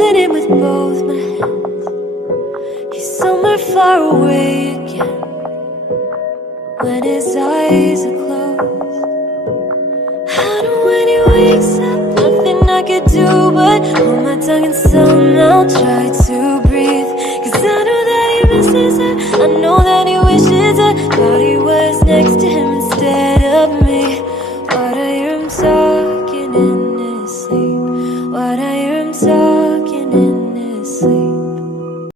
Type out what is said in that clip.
holding him with both my hands. He's somewhere far away again when his eyes are closed. And when he wakes up, nothing I could do but hold my tongue and somehow try to breathe. Cause I know that he misses her, I know that he wishes her body was next to him instead of me. Why'd I hear him talking in his sleep? Why'd I hear him talking?